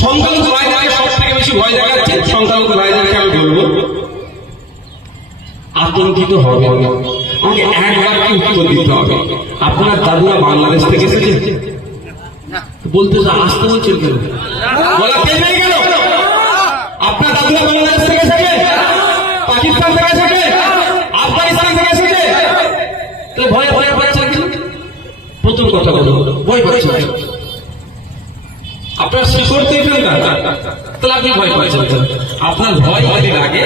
সংখ্যালঘু ভাইদেরকে সব থেকে বেশি ভয় দেখাচ্ছে। সংখ্যালঘু ভাইদেরকে আমি বলবো আতঙ্কিত হবে না। আমাকে একবার উত্তর দিতে হবে, আপনার দাদুরা বাংলাদেশ থেকে এসেছে? বলতে আসতে বলছেন কেন? বলা কে নেই গেল? আপনার দাদুরা বাংলাদেশ থেকে এসেছে, পাকিস্তান থেকে এসেছে, আফগানিস্তান থেকে এসেছে, তো ভয় ভয় পাচ্ছেন কেন? প্রথম কথা বলো, ভয় পাচ্ছেন কেন? আপনার শিশোর এখানকার, তাহলে আপনি ভয় পাচ্ছেন কেন? আপনার ভয় যদি লাগে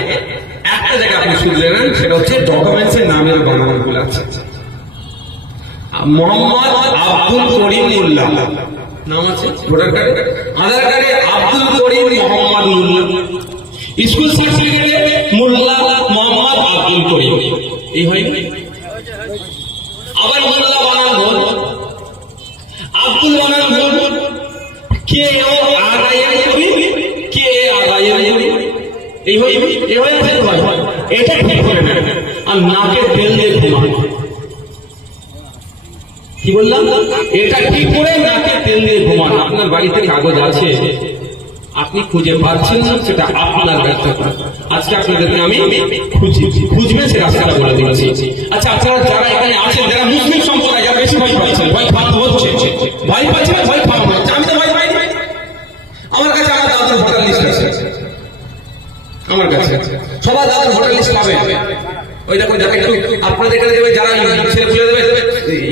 একটা জায়গায় আপনি শুনলে নেন, সেটা হচ্ছে ডকুমেন্টসের নামের বানানগুলো আছে। মোহাম্মদ আব্দুল করিম মোল্লা নাম আছে ভোটার কার্ডে, আধার কার্ডে আব্দুল করিম মোহাম্মদ মোল্লা, স্কুল সার্টিফিকেটে মোল্লা মোহাম্মদ আব্দুল করিম, এই হয় আবার মোল্লা বানান ভুল, আব্দুল বানান ভুল, কে ও আগায়ের করি, কে আগায়ের করি, এই হয় এই হয় আছে তো ভাই, এটা ঠিক করে না। আর নাকে তেল দিয়ে ঘুমান, কি বললাম? এটা ঠিক করে নাকে তেল দিয়ে ঘুমান। আপনার বাড়িতে কাগজ আছে, আপনি খুঁজে পাচ্ছেন না, সেটা আপনার ব্যর্থতা। আজকে আপনাদেরকে আমি খুঁজবে সে রাস্তাটা বলে দিচ্ছি। আচ্ছা, আপনারা যারা এখানে আছেন, যারা মুসলিম সম্প্রদায়, যারা বেশি ভয় পাচ্ছেন, ভয় খাওয়ানো হচ্ছে, ভয় পাচ্ছেন, ভয় খাওয়ানো হচ্ছে, আমি তো ভয় পাই। আমার কাছে আমার দাদুর ভোটার লিস্ট আছে, আমার কাছে সবার দাদুর ভোটার লিস্ট পাবে। ওই দেখুন, যারা একটু আপনাদের এখানে দেবে, যারা ছেলে খুলে দেবে,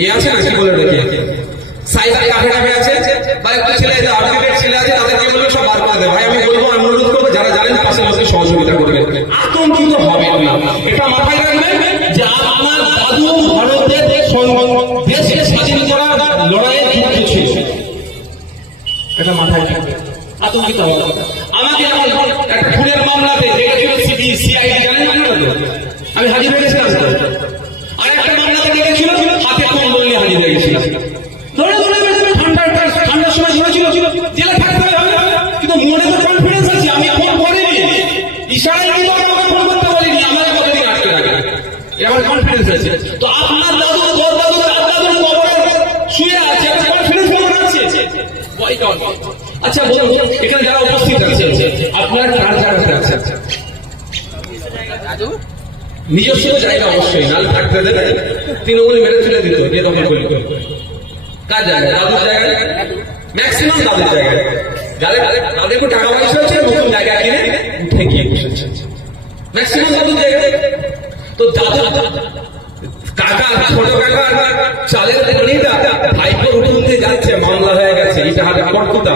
ইয়ে আছে না, কি বলে দেখি সাইবার কাফে কাফে আছে, বা একটু ছেলে আপডেটেড ছেলে আছে, তাদেরকে বলবে সব বার করে দেবে। ভাই আমি বলবো, আমি অনুরোধ করবো, যারা জানেন পাশের লোকের সহযোগিতা করবেন, আতঙ্কিত হবে না। এটা মাথায় রাখবেন যে আপনার দাদু ভারতের দেশকে স্বাধীন করার লড়াইয়ে যুক্ত ছিল, এটা মাথায় রাখবেন, আতঙ্কিত হবে না। আমাকে একটা খুনের মামলাতে দেখেছিল সিআইডি, জানেন না? আমি হাজির হয়ে গেছিলাম। আর একটা মামলাতে দেখেছিল হাতে কম্বল নিয়ে হাজির হয়ে গেছিলাম। ধরে ধরে ঠান্ডার সময় ঝরেছিল, জেলে থাকতে হবে, কিন্তু মনে তো কনফিডেন্স আছে, আমি ফোন করিনি, ইশারায় কিন্তু আমাকে ফোন করতে বলিনি, আমার কতদিন আটকে রাখে, আমার কনফিডেন্স আছে। তো আপনার দাদু, তোর দাদু, তার দাদুর কবরে শুয়ে আছে, আপনার কনফিডেন্স কেমন আছে? আচ্ছা বলুন, এখানে যারা উপস্থিত আছে, আপনার কার জায়গাতে আছে? নিজস্ব জায়গা অবশ্যই, নাল থাকতে দেবে, তৃণমূল মেরে ফেলে দিত, যে দখল করে। কার জায়গা? দাদুর জায়গায়, ম্যাক্সিমাম দাদুর জায়গায়। তাদেরকে টাকা পয়সা হচ্ছে, নতুন জায়গা কিনে উঠে গিয়ে বসেছে, ম্যাক্সিমাম দাদুর জায়গায়। তো দাদু কাকা, ছোট কাকা চালের খনিটা ভাইপোর উঠে যাচ্ছে, মামলা হয়ে গেছে, এটা হাতে করতুতা,